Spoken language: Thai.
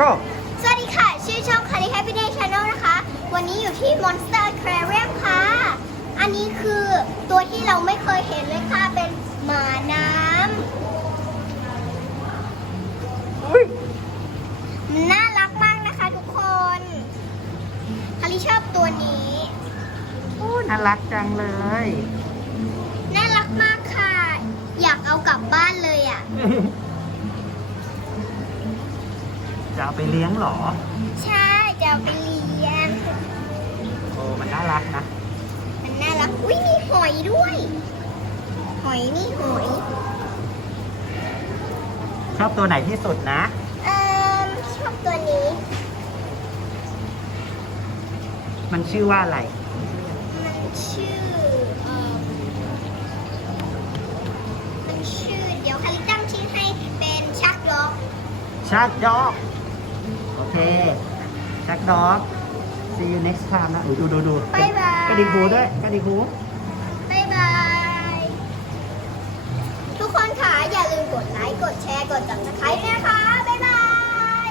ก็สวัสดีค่ะ ชื่อช่อง c a r i Happy Day Channel นะคะ วันนี้อยู่ที่ Monster Aquarium ค่ะ อันนี้คือตัวที่เราไม่เคยเห็นเลยค่ะ เป็นหมาน้ำมันน่ารักมากนะคะทุกคนคาริชอบตัวนี้โอ้น่ารักจังเลย น่ารักมากค่ะ อยากเอากลับบ้านเลยอะ เอาไปเลี้ยงเหรอ ใช่จะเอาไปเลี้ยง โอ้มันน่ารักนะ มันน่ารัก อุ้ยมีหอยด้วย หอยนี่หอย ชอบตัวไหนที่สุดนะ เอ่อชอบตัวนี้ มันชื่อว่าอะไร มันชื่อเอ่อมันชื่อ เดี๋ยวคาริตั้งชื่อให้เป็นชักล็อกชักด็อก โอเคชักด็อก see you next time นะอุ๊ยดูดูดูบ๊ายบาย กระดิ่งหูด้วยกระดิ่งหูบ๊ายบาย ทุกคนค่ะอย่าลืมกดไลค์ กดแชร์ กดจับสไครต์นะคะ บ๊ายบาย